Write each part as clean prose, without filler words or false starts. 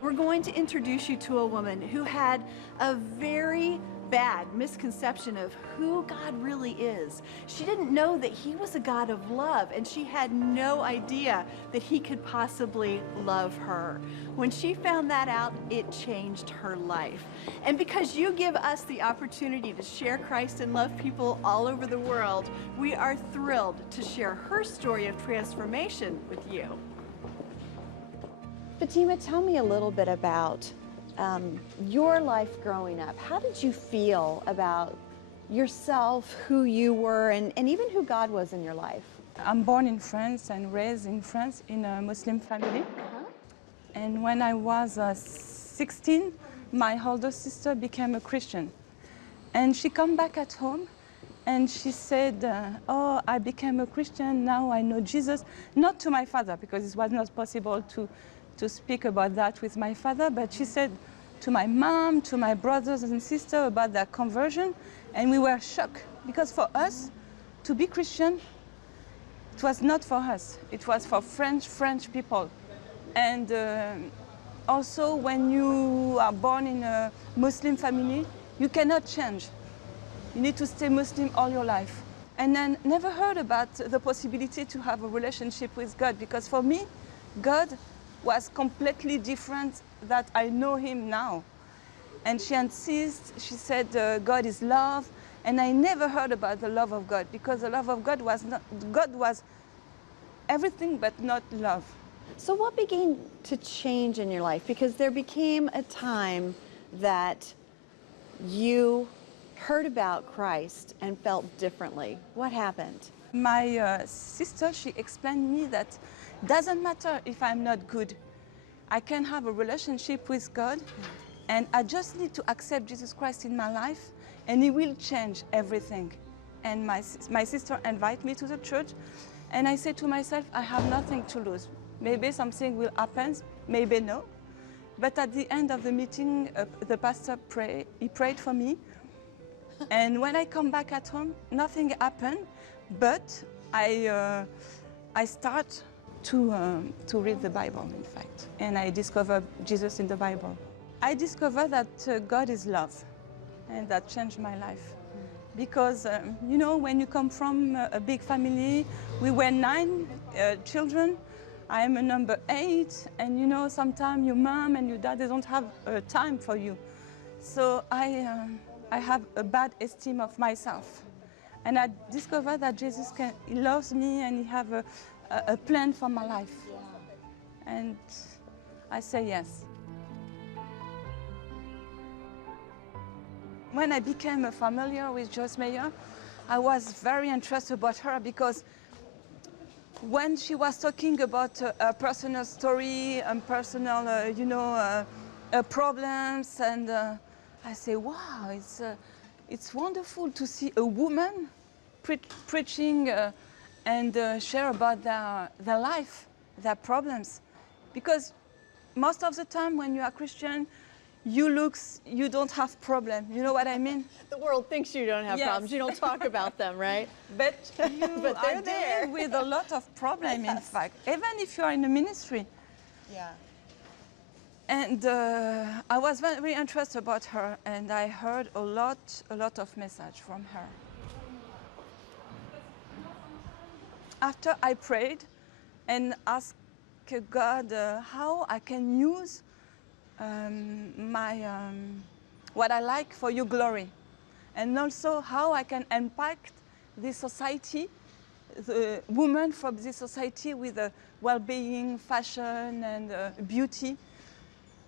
We're going to introduce you to a woman who had a very bad misconception of who God really is. She didn't know that He was a God of love, and she had no idea that He could possibly love her. When she found that out, it changed her life. And because you give us the opportunity to share Christ and love people all over the world, we are thrilled to share her story of transformation with you. Fatima, tell me a little bit about your life growing up. How did you feel about yourself, who you were, and even who God was in your life? I'm born in France and raised in France in a Muslim family. And when I was 16, my older sister became a Christian. And she come back at home and she said, oh, I became a Christian, now I know Jesus. Not to my father, because it was not possible to speak about that with my father, but she said to my mom, to my brothers and sisters about their conversion, and we were shocked, because for us, to be Christian, it was not for us, it was for French people. And also when you are born in a Muslim family, you cannot change. You need to stay Muslim all your life. And then never heard about the possibility to have a relationship with God, because for me, God was completely different that I know Him now. And she insists, she said, God is love, and I never heard about the love of God, because the love of God was everything but not love. So what began to change in your life? Because there became a time that you heard about Christ and felt differently. What happened? My sister, she explained me that doesn't matter if I'm not good. I can have a relationship with God, and I just need to accept Jesus Christ in my life, and He will change everything. And my sister invited me to the church, and I said to myself, I have nothing to lose. Maybe something will happen, maybe no. But at the end of the meeting, the pastor prayed for me. And when I come back at home, nothing happened, but I start to read the Bible, in fact. And I discovered Jesus in the Bible. I discovered that God is love, and that changed my life. Because, you know, when you come from a big family, we were 9 children. I am a number 8, and you know, sometimes your mom and your dad, they don't have time for you. So I have a bad esteem of myself. And I discovered that Jesus He loves me, and He have a plan for my life. And I say yes. When I became familiar with Joyce Meyer, I was very interested about her, because when she was talking about a personal story and personal, problems, and I say, wow, it's wonderful to see a woman preaching and share about their life, their problems. Because most of the time when you are Christian, you don't have problem. You know what I mean? The world thinks you don't have problems. You don't talk about them, right? But you But they're are there. dealing with a lot of problem, in fact, even if you are in the ministry. Yeah. And I was very interested about her, and I heard a lot of message from her. After I prayed and asked God how I can use what I like for your glory, and also how I can impact this society, the women from this society, with well-being, fashion, and beauty.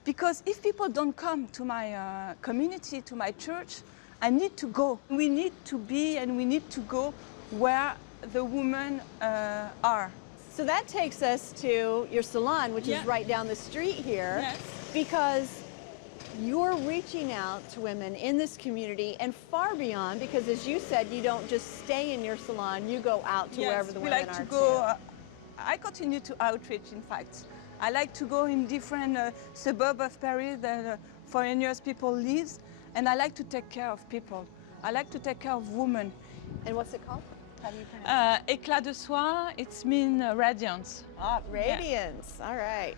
Because if people don't come to my community, to my church, I need to go. We need to be, and we need to go where the women are. So that takes us to your salon, which is Yeah. right down the street here. Yes. Because you're reaching out to women in this community and far beyond, because as you said, you don't just stay in your salon, you go out to wherever the we women like are to go. too. I continue to outreach, in fact. I like to go in different suburbs of Paris that foreigners people live, and I like to take care of people. I like to take care of women. And what's it called? How do you pronounce it? Éclat de soie, it means radiance. Radiance. Yeah. All right.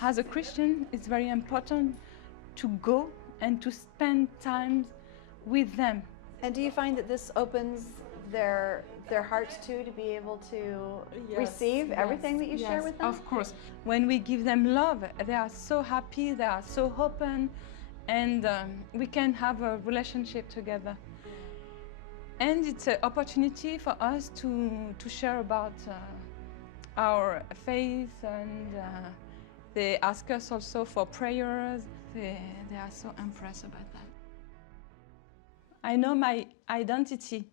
As a Christian, it's very important to go and to spend time with them. And do you find that this opens their hearts too, to be able to receive everything that you share with them? Of course. When we give them love, they are so happy, they are so open, and we can have a relationship together. And it's an opportunity for us to share about our faith, and they ask us also for prayers. They are so impressed about that. I know my identity.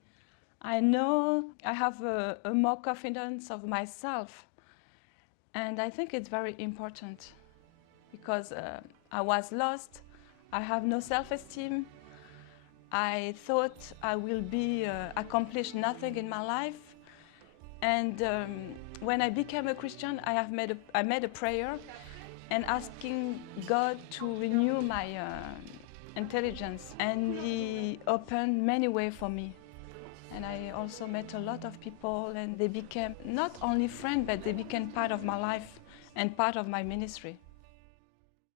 I know I have a more confidence of myself. And I think it's very important because I was lost. I have no self-esteem. I thought I will be accomplish nothing in my life. And when I became a Christian, I made a prayer and asking God to renew my intelligence. And He opened many ways for me. And I also met a lot of people, and they became not only friends, but they became part of my life and part of my ministry.